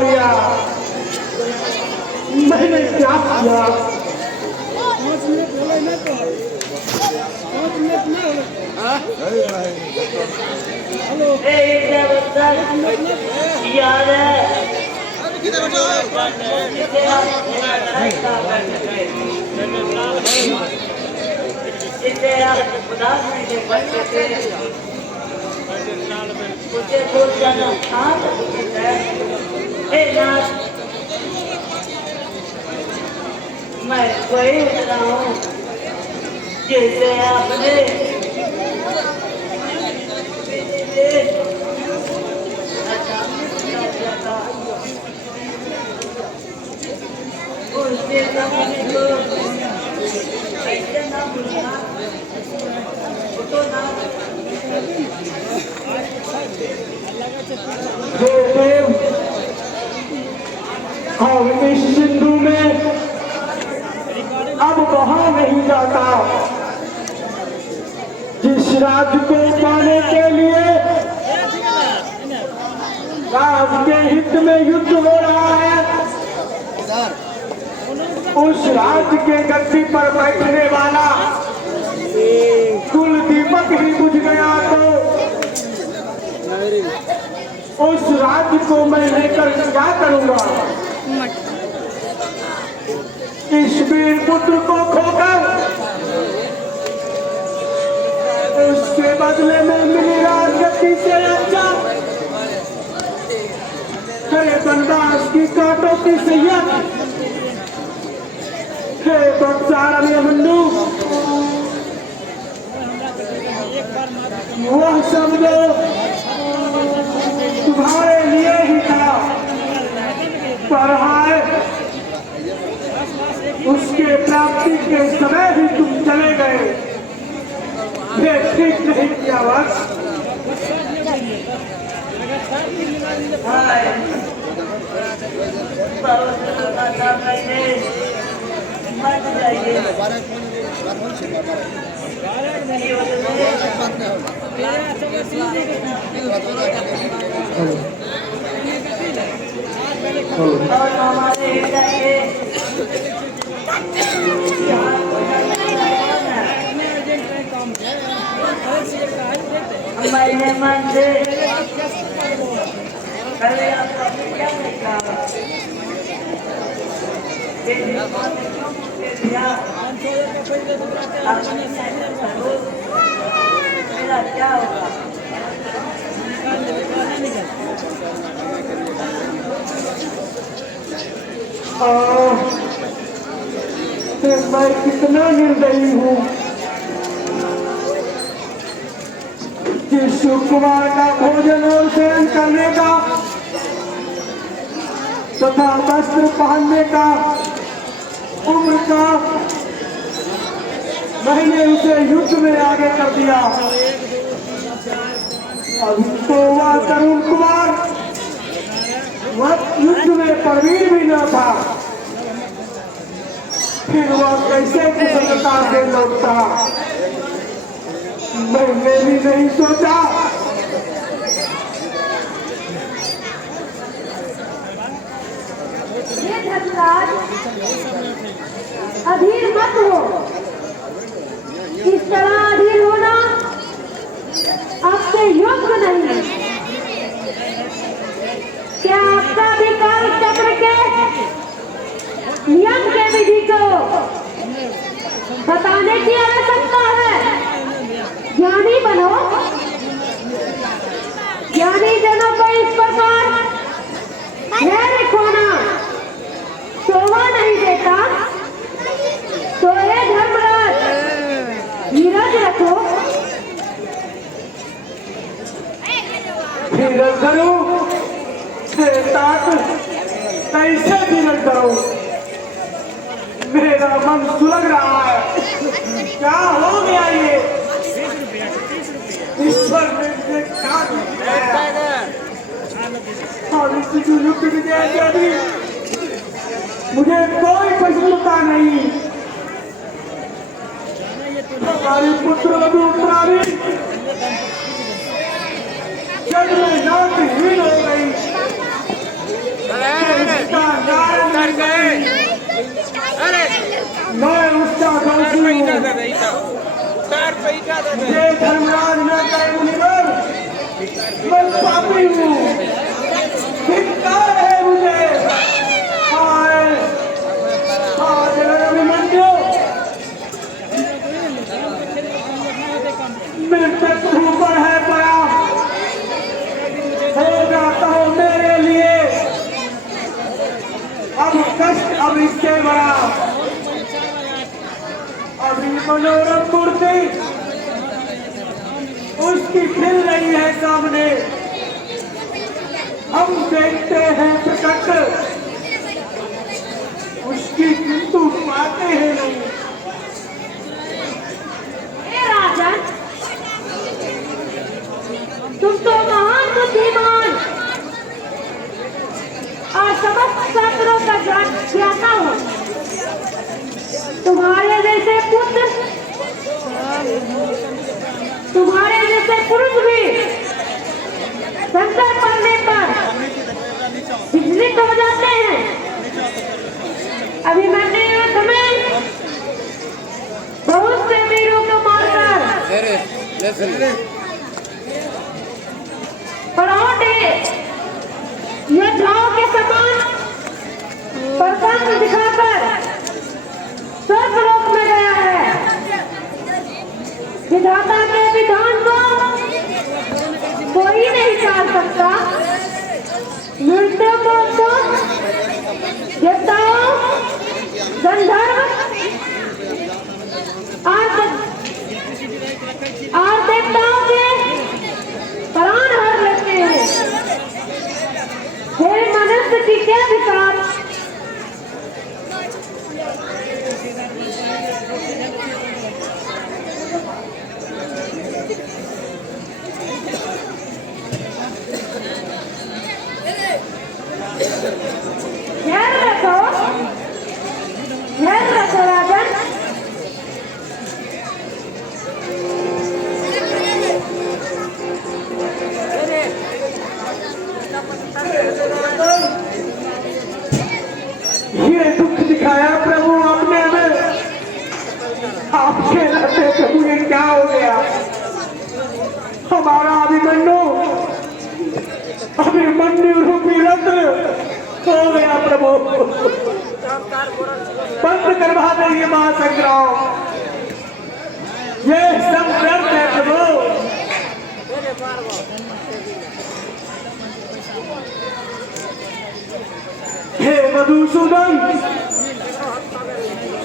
लिया। मैंने क्या किया? 5 मिनट बोले ना तो 5 मिनट ना हेलो याद है मुझे बहुत ज्यादा मैं वही उतरा हूँ जैसे आपने उससे ऐसे ना बोलना तो ना हम इस सिंधु में अब वहां नहीं जाता जिस राज्य को पाने के लिए राज के हित में युद्ध हो रहा है। उस राज्य के गद्दी पर बैठने वाला कुल दीपक ही बुझ गया तो उस राज्य को मैं लेकर क्या करूंगा? इस वीर पुत्र को खोकर उसके बदले में मिली राजगद्दी से अच्छा करे बनवास की कांटों की सैयद। हे बक्सार अभिमन्यु, वह शब्द तुम्हारे लिए ही था, पर हाय उसके प्राप्ति के समय ही तुम चले गए। ये ठीक नहीं किया बस। मैंने मन से पहले आपको क्या देखा मेरा क्या होगा? मैं कितना निर्दयी हूँ। जिस शिव कुमार का भोजन और सेवन करने का तथा वस्त्र पहनने का उम्र का मैंने उसे युद्ध में आगे कर दिया। अभी तो वह तरुण कुमार वह युद्ध में प्रवीण भी न था, फिर वह कैसे कुशलता से लौटता? मैंने भी नहीं सोचा। ये धर्मराज अधीर मत हो। इस तरह अधीर होना आपसे योग्य नहीं है। क्या आपका भी काल चक्र के नियम के विधि को बताने की आवश्यकता है? ज्ञानी बनो। ज्ञानी जनों को इस प्रकार धैर्य खोना शोभा नहीं देता। तो हे धर्मराज धीरज रखो। धीरज करो, कैसे धीरज करो? मेरा मन सुलग रहा है। क्या हो गया ये? ईश्वर ने मुझे क्या युक्त मुझे कोई प्रसन्नता नहीं। हमारे पुत्र उत्तरारी जग में नाकहीन हो गई। ये धर्मराज न करे मुनिवर, मैं पापी हूँ, धिक्कार है मुझे। हाय हाय अभिमन्यु, मैं तक ऊपर है पड़ा, हो जाता हूँ मेरे लिए अब कष्ट अब इससे बड़ा। अभी मनोरम मूर्ति उसकी खिल रही है सामने, हम देखते हैं प्रकट उसकी, किंतु पाते हैं नहीं। राजन, तुम तो महान बुद्धिमान और समस्त शास्त्रों का ज्ञाता हो। तुम्हारे जैसे पुत्र, तुम्हारे जैसे पुरुष भी संकट पड़ने पर विचलित हो जाते हैं। अभिमन्यु युद्ध में बहुत से वीरों को मारकर पराठे योद्धाओं के समान प्रबंध दिखाकर स्वर्गलोक में गया है। विधाता के विधान को कोई नहीं टाल सकता। मृत्यु को तो देवताओं, गंधर्व और देवताओं के प्राण हर लेते हैं। हे मनुष्य की क्या विकार, ध्यान रखो राजन। ये दुख दिखाया प्रभु आपने हमें, आपके रहते प्रभु ये क्या हो गया। हमारा अभिमन्यु रूपी रत्न हो गया प्रभु। बंद करवा दे ये महासंग्राम, ये सब व्यर्थ है प्रभु। हे मधुसूदन,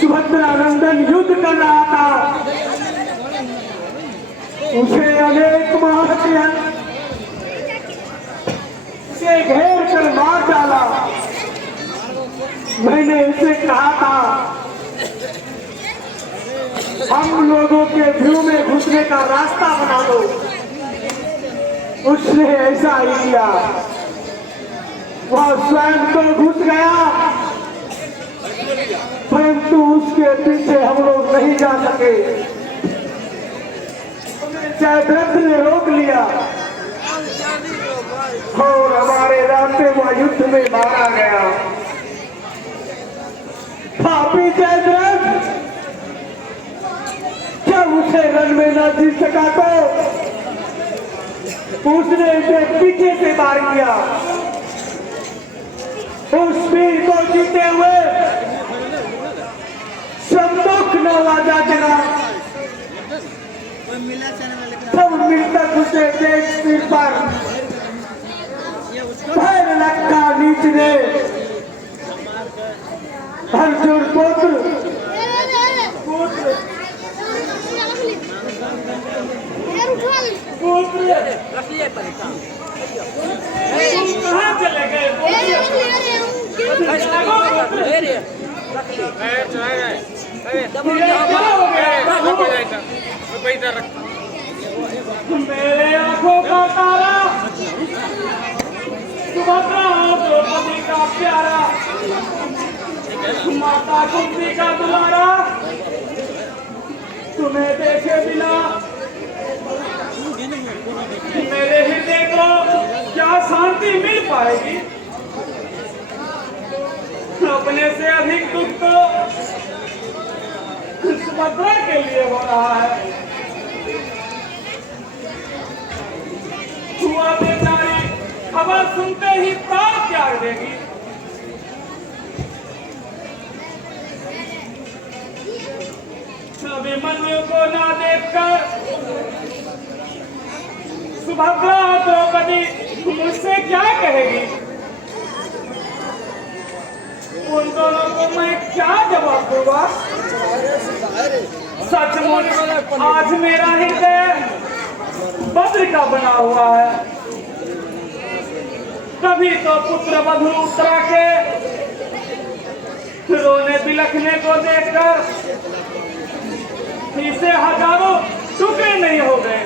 सुभद्रानंदन युद्ध कर रहा था, उसे अनेक महारथियां से घेर कर मार डाला। मैंने उसे कहा था हम लोगों के व्यू में घुसने का रास्ता बना दो, उसने ऐसा ही किया। वह स्वयं तो घुस गया, परंतु उसके पीछे हम लोग नहीं जा सके। जयद्रथ ने रोक लिया और हमारे रास्ते वह युद्ध में मारा गया। पापी जयद्रथ, जब उसे रण में न जीत सका तो उसने इसे पीछे से मार किया। उस वीर को जीते हुए संदूक न राजा चला, सब मृतक उसे देख सिर पर पैर रखा नीच ने। अर्जुन पुत्र कहाँ चले गए? मेरे आंखों का तारा, सुभद्रा द्रौपदी का प्यारा, माता कुंती का दुलारा, तुम्हें देखे बिना मेरे हृदय को क्या शांति मिल पाएगी। अपने से अधिक दुख तो सुभद्रा के लिए हो रहा है। वह बेचारी खबर सुनते ही प्राण त्याग देगी। अभिमन्यु को ना देखकर सुभद्रा और द्रौपदी मुझसे क्या कहेगी? उन दोनों को मैं क्या जवाब दूंगा? सचमुच आज मेरा हृदय वज्र का बना हुआ है। कभी तो पुत्र वधू उत्तरा के रोने बिलखने को देखकर इसे हजारों टुकड़े नहीं हो गए।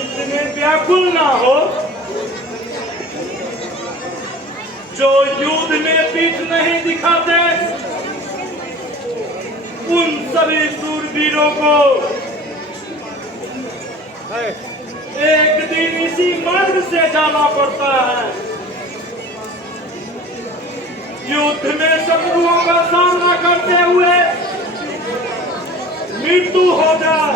इतने व्याकुल ना हो, जो युद्ध में पीठ नहीं दिखाते उन सभी सूरवीरों को एक दिन इसी मार्ग से जाना पड़ता है। युद्ध में शत्रुओं का सामना करते हुए मृत्यु हो जाए,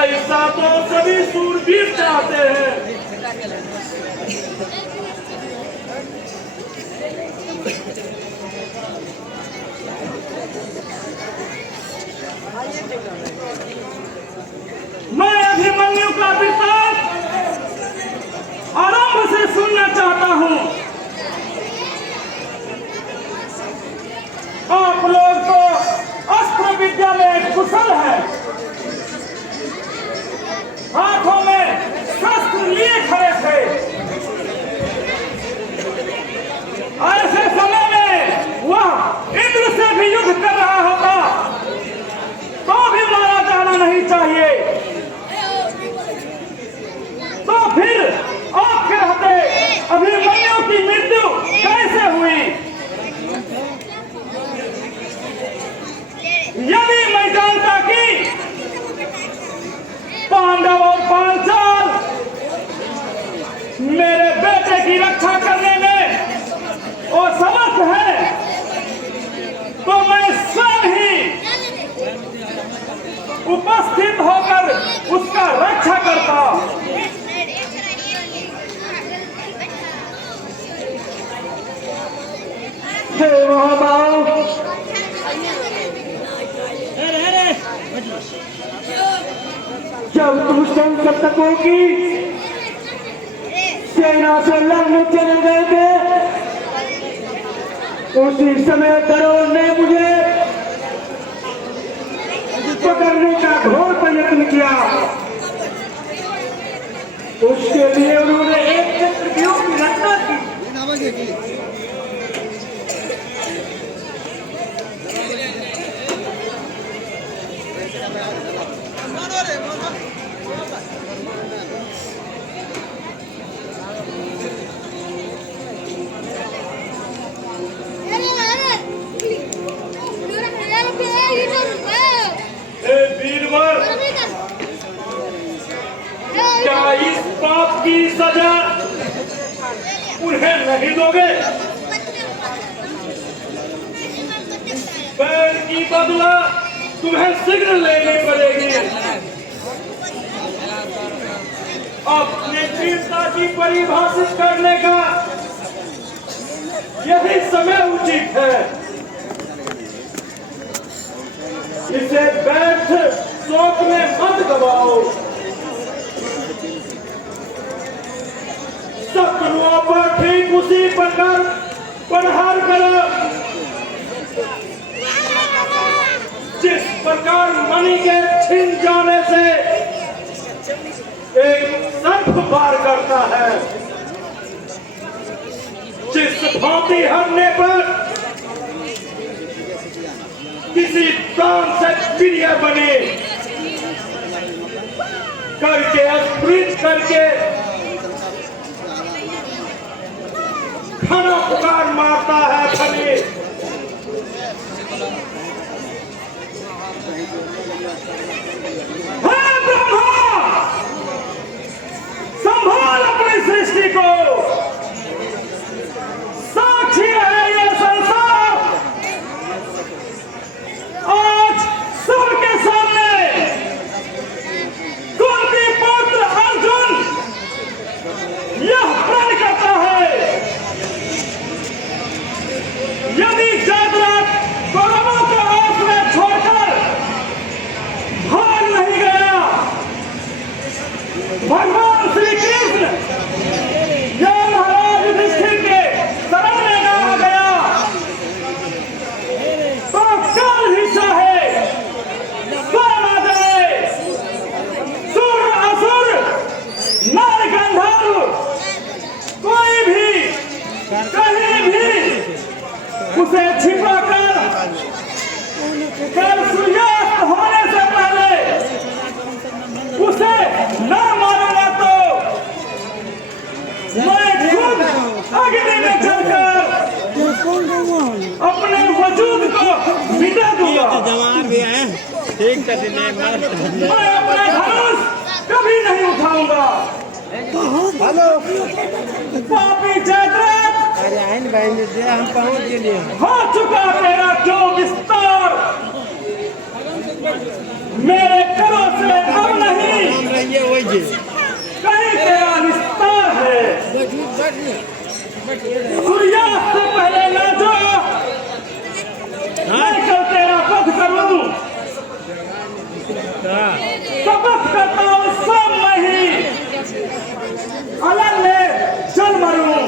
ऐसा तो सभी सूरवीर चाहते हैं। मैं अभिमन्यु का वृत्तांत आरंभ से सुनना चाहता हूं। आप लोग तो अस्त्र विद्या में कुशल है, हाथों में शस्त्र लिए खड़े थे। ऐसे समय में वह इंद्र से भी युद्ध कर रहा होता तो भी मारा जाना नहीं चाहिए। तो फिर आप कहते अभिमन्यु की मृत्यु कैसे हुई? यदि मैं जानता कि पांडव और पांचाल मेरे बेटे की रक्षा करने में असमर्थ है, तो मैं स्वयं ही उपस्थित होकर उसका रक्षा करता। हे महाबाहु, जब तुम संकटकों की सेना से लड़ने चले गए थे, उसी समय दरों ने मुझे पकड़ने का घोर प्रयत्न किया। उसके लिए उन्होंने एक चक्रव्यूह की रचना की। क्या इस पाप की सजा उन्हें नहीं दोगे? बैल की बदला तुम्हें शीघ्र लेनी पड़ेगी। अपने वीरता की परिभाषित करने का यही समय उचित है। इसे बैठ शोक में मत दबाओ। शत्रुओं पर ठीक उसी प्रकार प्रहार करो जिस प्रकार मणि के छिन जाने से एक सर्प वार करता है। जिस भांति हरने पर किसी प्राण से प्रिय बने करके स्फुरित करके खाना पुकार मारता है फनी। हे ब्रह्मा, संभाल अपनी सृष्टि को। साक्षी है ये उसे छिपाकर कल सूर्यास्त होने से पहले उसे न मारूंगा तो मैं खुद अग्नि में चलकर अपने वजूद को मिटा दूंगा। जवान भी है ठीक कर दिने मैं अपना धनुष कभी नहीं उठाऊंगा। हेलो पापी जयद्रथ, अरे आइन भाई जी हम पहुंच गए हो चुका तेरा जो विस्तार मेरे करों से अब नहीं हम रहिए वही जी कहीं तेरा विस्तार है। सूर्यास्त से पहले न जो मैं कल तेरा वध करूं, शपथ करता हूं सब मैं ही अलग में चल मरूं।